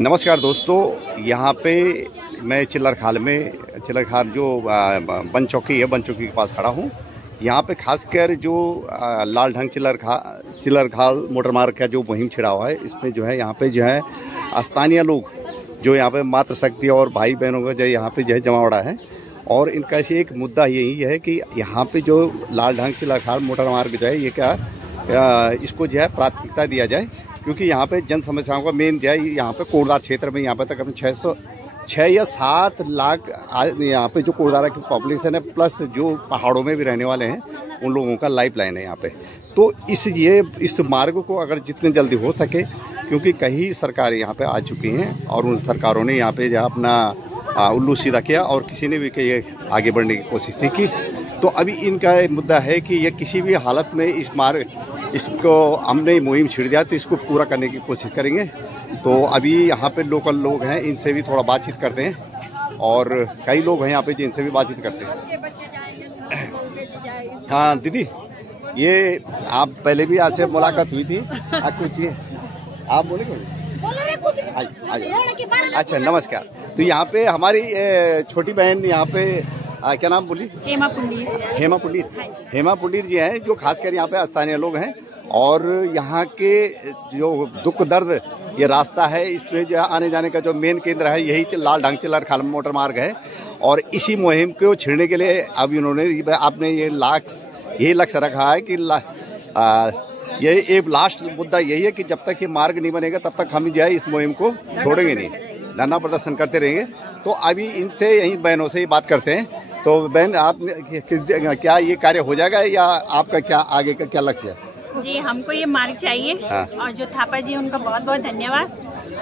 नमस्कार दोस्तों, यहाँ पे मैं चिल्लर खाल जो बन चौकी है, बन चौकी के पास खड़ा हूँ। यहाँ पे खासकर जो लाल ढंग चिल्लर खाल मोटर मार्ग का जो मुहिम छिड़ा हुआ है, इसमें जो है यहाँ पे जो है स्थानीय लोग जो यहाँ पे मातृशक्ति और भाई बहनों का जो यहाँ पे जो है जमावड़ा है। और इनका एक मुद्दा यही है कि यहाँ पे जो लाल ढंग चिल्लर खाल मोटर मार्ग जो है, ये क्या इसको जो है प्राथमिकता दिया जाए, क्योंकि यहाँ पे जन समस्याओं का मेन जो है यहाँ पे कोटद्वार क्षेत्र में यहाँ पे तकरीबन 6 या 7 लाख यहाँ पे जो कोटद्वार की पॉपुलेशन है, प्लस जो पहाड़ों में भी रहने वाले हैं, उन लोगों का लाइफ लाइन है यहाँ पे। तो इस मार्ग को अगर जितने जल्दी हो सके, क्योंकि कई सरकारें यहाँ पे आ चुकी हैं और उन सरकारों ने यहाँ पे जो अपना उल्लू सीधा किया और किसी ने भी कहीं आगे बढ़ने की कोशिश नहीं की। तो अभी इनका मुद्दा है कि ये किसी भी हालत में इसको हमने मुहिम छिड़ दिया तो इसको पूरा करने की कोशिश करेंगे। तो अभी यहाँ पे लोकल लोग हैं, इनसे भी थोड़ा बातचीत करते हैं और कई लोग हैं यहाँ पे जिनसे भी बातचीत करते हैं। हाँ दीदी, ये आप पहले भी आपसे मुलाकात हुई थी, आप कुछ आप बोलेंगे? अच्छा, नमस्कार। तो यहाँ पे हमारी छोटी बहन यहाँ पे क्या नाम बोली? हेमा पुंडीर जी हैं, जो खासकर यहाँ पे स्थानीय लोग हैं। और यहाँ के जो दुख दर्द ये रास्ता है, इसमें जो आने जाने का जो मेन केंद्र है यही लाल ढंग चिल्लर खाल मोटर मार्ग है। और इसी मुहिम को छिड़ने के लिए अब इन्होंने आपने यही लक्ष्य रखा है कि ये एक लास्ट मुद्दा यही है कि जब तक ये मार्ग नहीं बनेगा तब तक हम जो है इस मुहिम को छोड़ेंगे नहीं, धरना प्रदर्शन करते रहेंगे। तो अभी इनसे यही बहनों से ही बात करते हैं। तो बहन, आप क्या ये कार्य हो जाएगा या आपका क्या आगे का क्या लक्ष्य है? जी, हमको ये मार्ग चाहिए। हाँ। और जो थापा जी, उनका बहुत बहुत धन्यवाद,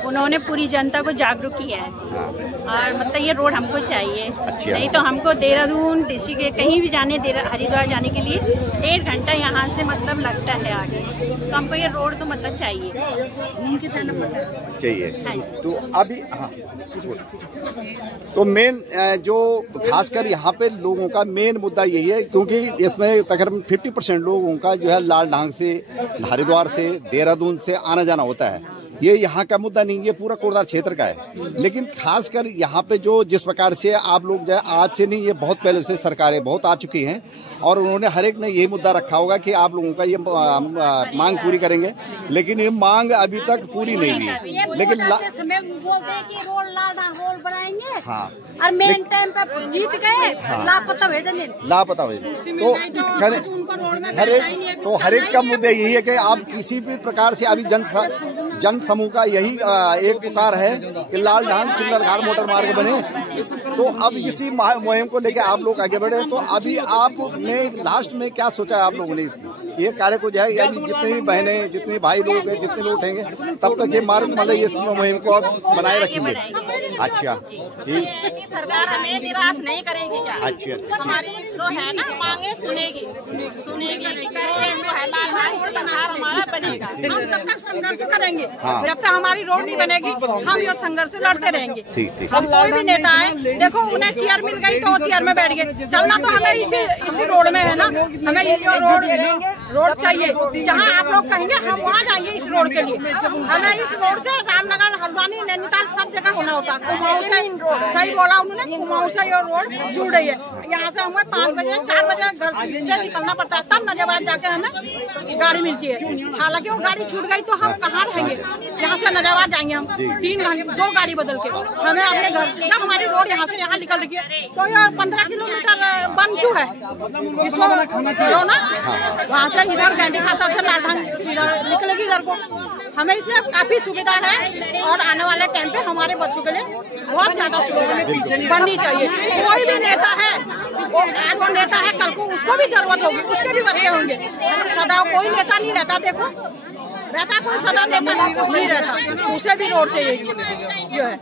उन्होंने पूरी जनता को जागरूक किया है। हाँ। और मतलब ये रोड हमको चाहिए। अच्छा। नहीं तो हमको देहरादून ऋषिकेश के कहीं भी जाने, हरिद्वार जाने के लिए 1.5 घंटा यहाँ से मतलब लगता है आगे। तो हमको ये रोड तो मतलब चाहिए, घूम के जाना पड़ता है चाहिए। हाँ। तो अभी हाँ, तो मेन जो खासकर यहाँ पे लोगों का मेन मुद्दा यही है, क्योंकि इसमें तकरीबन 50% लोगों का जो है लाल ढंग से, हरिद्वार से, देहरादून से आना जाना होता है। ये यहाँ का मुद्दा नहीं, ये पूरा कोटद्वार क्षेत्र का है। लेकिन खासकर यहाँ पे जो जिस प्रकार से आप लोग जो है, आज से नहीं, ये बहुत पहले से सरकारें बहुत आ चुकी हैं और उन्होंने हर एक ने यही मुद्दा रखा होगा कि आप लोगों का ये मांग पूरी करेंगे, लेकिन ये मांग अभी तक पूरी नहीं हुई। लेकिन रोड बनाएंगे। हाँ, और मेन टाइम पे जीत गए। हाँ। लापता भेजेंगे तो हर एक का मुद्दा यही है कि आप किसी भी प्रकार से अभी जन समूह का यही एक पुकार है कि लाल ढंग चिल्लर खाल मोटर मार्ग बने। तो अब इसी मुहिम को लेकर आप लोग आगे बढ़े। तो अभी आपने लास्ट में क्या सोचा है आप लोगों ने ये कार्य को जो है, अभी जितनी भी बहनें, जितने भाई लोग हैं, जितने लोग उठेंगे तब तक ये मार्ग मतलब इस मुहिम को आप बनाए रखेंगे? अच्छा, ठीक। सरकार हमें निराश नहीं करेगी क्या? अच्छा, हमारी जो है ना मांगे सुनेगी जो है लाल हमारा बनेगा। हम तब तक संघर्ष करेंगे। हाँ। जब तक हमारी रोड नहीं बनेगी हम ये संघर्ष लड़ते रहेंगे। ठीक। हम कोई भी नेता है, देखो उन्हें चेयर मिल गई तो चेयर में बैठ गए। चलना तो हमें इसी रोड में है ना, हमें ये रोड चाहिए। जहाँ आप लोग कहेंगे हम वहाँ जाएंगे इस रोड के लिए। हमें इस रोड से रामनगर, हल्द्वानी, नैनीताल सब जगह होना होता। कुमाऊं से, सही बोला उन्होंने, कुमाऊं से ये रोड जुड़ रही है। यहाँ से हमें 5 बजे 4 बजे घर से निकलना पड़ता है, तब नजरबाद जाके हमें गाड़ी मिलती है। हालांकि वो गाड़ी छूट गई तो हम कहाँ रहेंगे? यहाँ से नजरबाद जाएंगे हम 3 घंटे 2 गाड़ी बदल के। हमें अपने घर से, जब हमारी रोड यहाँ से यहाँ निकल रही है तो ये 15 किलोमीटर बंद क्यों है? इसको चलो ना, वहाँ से इधर गंडी खाता से लाल ढंग सीधा निकलेगी इधर को। हमें इससे काफी सुविधा है और आने वाले टाइम पे हमारे बच्चों के लिए बहुत ज्यादा सुविधा बननी चाहिए। कोई भी नेता है, वो नेता है, कल को उसको भी जरूरत होगी, उसके भी बच्चे होंगे। सदा कोई नेता नहीं रहता, देखो रहता कोई सदा नेता नहीं रहता, उसे भी रोड चाहिए जो है।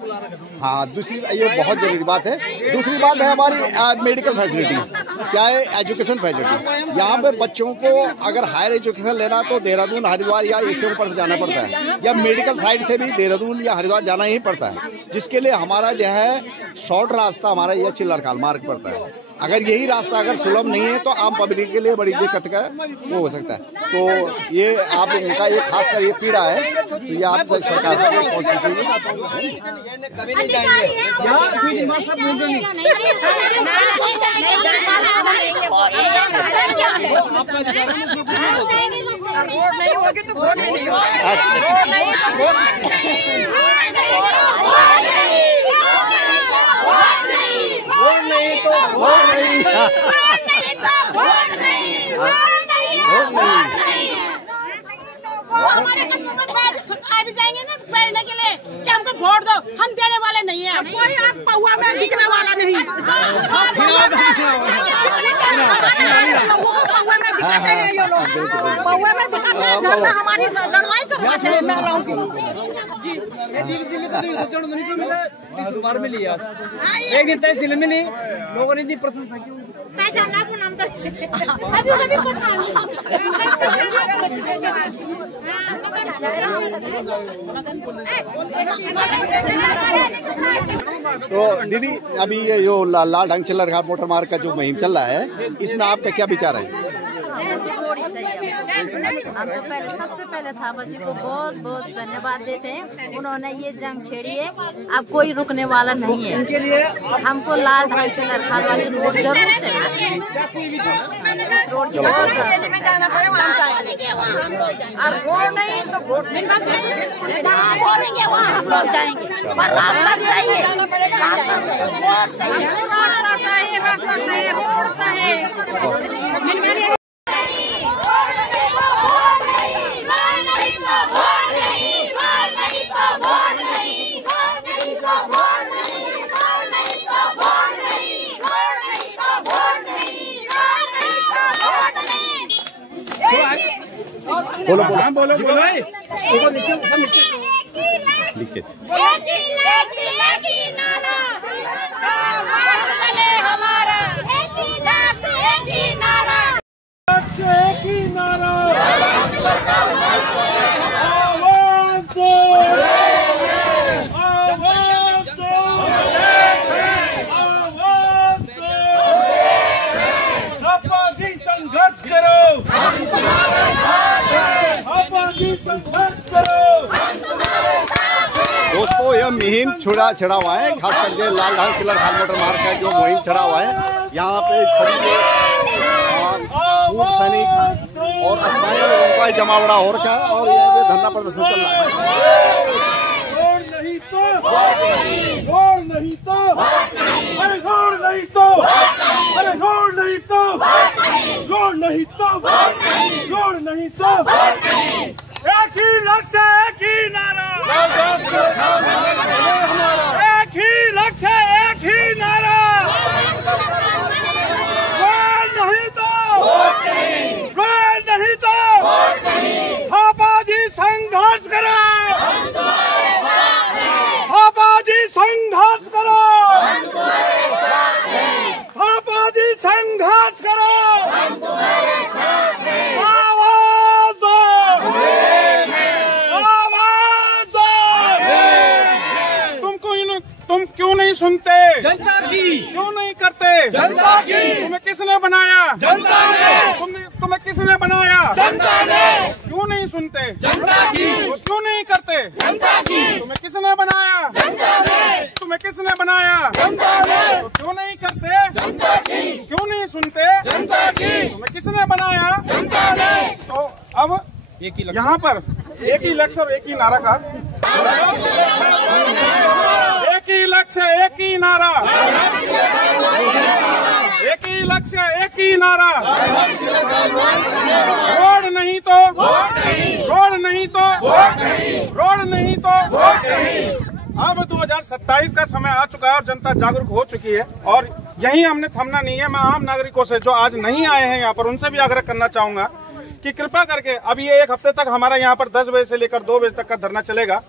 हाँ, दूसरी ये बहुत जरूरी बात है। दूसरी बात है हमारी मेडिकल फैसिलिटी, क्या है एजुकेशन फैसिलिटी। यहाँ पे बच्चों को अगर हायर एजुकेशन लेना तो देहरादून, हरिद्वार या इससे ऊपर से जाना पड़ता है, या मेडिकल साइड से भी देहरादून या हरिद्वार जाना ही पड़ता है, जिसके लिए हमारा जो है शॉर्ट रास्ता हमारा यह चिल्लर खाल मार्ग पड़ता है। अगर यही रास्ता अगर सुलभ नहीं है तो आम पब्लिक के लिए बड़ी दिक्कत का वो हो सकता है। तो ये आप लोगों का ये खासकर ये पीड़ा है, तो ये आप सरकार को पहुंचनी चाहिए। कभी नहीं जाएंगे वोट नहीं होगी तो वोट नहीं होगा। आ भी जाएंगे ना बैठने के लिए कि हमको वोट दो, हम देने वाले नहीं है। कोई आप पहुआ में बिकने वाला नहीं। पहुआ में बिकाते हैं ये लोग, पहुआ में बिकाते हैं, घर में हमारी लड़ाई करवाते हैं महिलाओं की। जी बार में लिया एक दिन तहसील में नहीं लोगों ने इतनी प्रशंसा की। तो दीदी अभी ये जो लाल ढंग चिल्लर घाट मोटर मार्ग का जो मुहिम चल रहा है, इसमें आपका क्या विचार है? हम तो सबसे पहले थापा जी को बहुत बहुत धन्यवाद देते हैं, उन्होंने ये जंग छेड़ी है। अब कोई रुकने वाला नहीं है। हमको लाल ढंग चिल्लर घाट वाली रोड जरूर चाहिए। इस रोड की वजह में जाना पड़े वहाँ जाएंगे, और वोट नहीं तो वोट जहाँ बोलेंगे वहाँ हम लोग जाएंगे, पर रास्ता चाहिए, जाना पड़ेगा हम जाएंगे। वोट चाहिए, रास्ता चाहिए, रास्ता चाहिए, रोड चाहिए। बोलो बोलो बोलो भाई नीचे संघर्ष करो, दोस्तों, यह मुहिम छड़ा हुआ है, खास करके लाल ढंग चिल्लर घाट मोटर मार्ग का जो मुहिम छड़ा हुआ है। यहाँ पे सभी पूर्व सैनिक और स्थानीय लोगों का जमावड़ा हो रखा है और यहाँ पे धरना प्रदर्शन चल रहा है। एक ही लक्ष्य, एक ही नारा, एक ही लक्ष्य, एक ही नारा। गोल नहीं तो थापा जी संघर्ष करो, थापा जी संघर्ष करो, थापा जी संघर्ष करो। तुम क्यों नहीं सुनते जनता की? क्यों नहीं करते जनता की? तुम्हें किसने बनाया? जनता ने। तुम्हें किसने बनाया? जनता ने। क्यों नहीं सुनते जनता की? क्यों नहीं करते जनता की? तुम्हें किसने बनाया? जनता ने। तुम्हें किसने बनाया? जनता ने। क्यों नहीं करते जनता की? क्यों नहीं सुनते जनता की? तुम्हें किसने बनाया? जनता ने। तो अब यहाँ पर एक ही लक्ष्य और एक ही नारा का, एक ही लक्ष्य, एक ही नारा, एक ही लक्ष्य, एक ही नारा। रोड नहीं तो रोड नहीं तो रोड नहीं तो अब 2027 का समय आ चुका है और जनता जागरूक हो चुकी है और यही हमने थमना नहीं है। मैं आम नागरिकों से जो आज नहीं आए हैं यहाँ पर, उनसे भी आग्रह करना चाहूंगा कि कृपया करके अब ये एक हफ्ते तक हमारा यहाँ पर 10 बजे से लेकर 2 बजे तक का धरना चलेगा।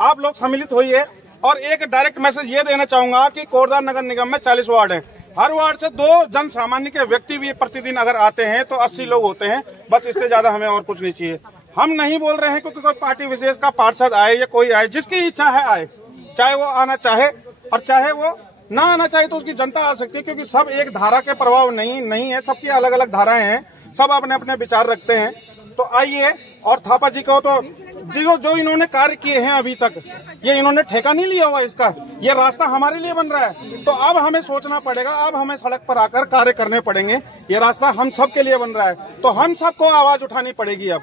आप लोग सम्मिलित होइए और एक डायरेक्ट मैसेज ये देना चाहूंगा कि कोटद्वार नगर निगम में 40 वार्ड हैं। हर वार्ड से 2 जन सामान्य के व्यक्ति भी प्रतिदिन अगर आते हैं तो 80 लोग होते हैं। बस इससे ज्यादा हमें और कुछ नहीं चाहिए। हम नहीं बोल रहे हैं क्योंकि कोई पार्टी विशेष का पार्षद आए या कोई आए, जिसकी इच्छा है आए, चाहे वो आना चाहे और चाहे वो ना आना चाहिए तो उसकी जनता आ सकती है, क्योंकि सब एक धारा के प्रभाव नहीं है, सबकी अलग अलग धाराएं हैं, सब अपने अपने विचार रखते हैं। तो आइए, और थापा जी को तो जो इन्होंने कार्य किए हैं अभी तक, ये इन्होंने ठेका नहीं लिया हुआ इसका, ये रास्ता हमारे लिए बन रहा है। तो अब हमें सोचना पड़ेगा, अब हमें सड़क पर आकर कार्य करने पड़ेंगे। ये रास्ता हम सब के लिए बन रहा है, तो हम सबको आवाज उठानी पड़ेगी। अब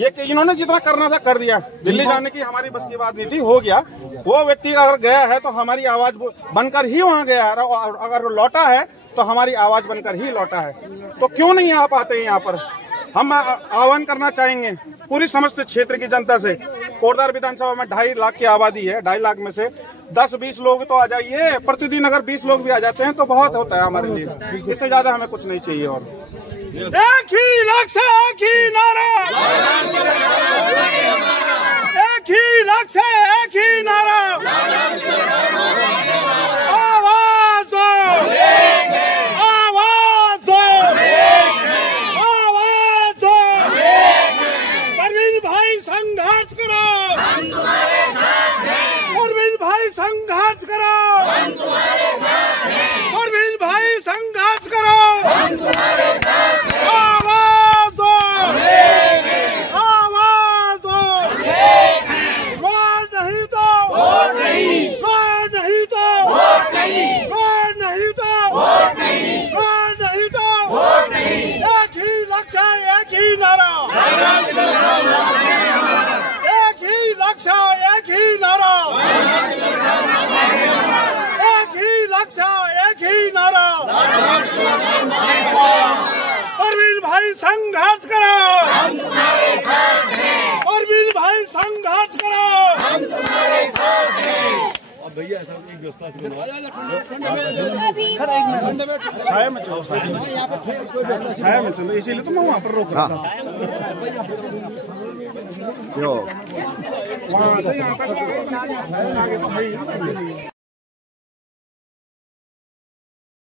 ये इन्होंने जितना करना था कर दिया, दिल्ली जाने की हमारी बस की बात नहीं थी, हो गया। वो व्यक्ति अगर गया है तो हमारी आवाज बनकर ही वहाँ गया है, और अगर लौटा है तो हमारी आवाज बनकर ही लौटा है। तो क्यों नहीं आ पाते यहाँ पर? हम आह्वान करना चाहेंगे पूरी समस्त क्षेत्र की जनता से। कोटद्वार विधानसभा में 2.5 लाख की आबादी है, 2.5 लाख में से 10-20 लोग तो आ जाइए, प्रतिदिन अगर 20 लोग भी आ जाते हैं तो बहुत होता है हमारे लिए, इससे ज्यादा हमें कुछ नहीं चाहिए। और एक ही लक्ष्य, एक ही नारा, एक ही लक्ष्य, एक ही नारा, आवाज दो, आवाज दो, आवाज दो। परवीन भाई संघर्ष करो, हम तुम्हारे साथ हैं। परवीन भाई संघर्ष करो, हम तुम्हारे साथ हैं। परवीन भाई संघर्ष करो, हम तुम्हारे साथ हैं। आवाज दो, आवाज दो, वोट नहीं तो वोट नहीं, वोट नहीं तो वोट नहीं, वोट नहीं तो वोट नहीं, वोट नहीं तो वोट नहीं। एक ही लक्ष्य, एक ही नारा, एक ही लक्ष्य, एक ही नारा, एक ही लक्ष्य, एक ही नारा। परवीन भाई संघर्ष करो, हम तुम्हारे साथ हैं। परवीन भाई संघर्ष करो, हम तुम्हारे साथ हैं। भैया ऐसा एक व्यवस्था छाया में चलो, छाया में चलो, इसीलिए तो मैं वहाँ पर रोक रहा था। वहाँ से यहाँ तक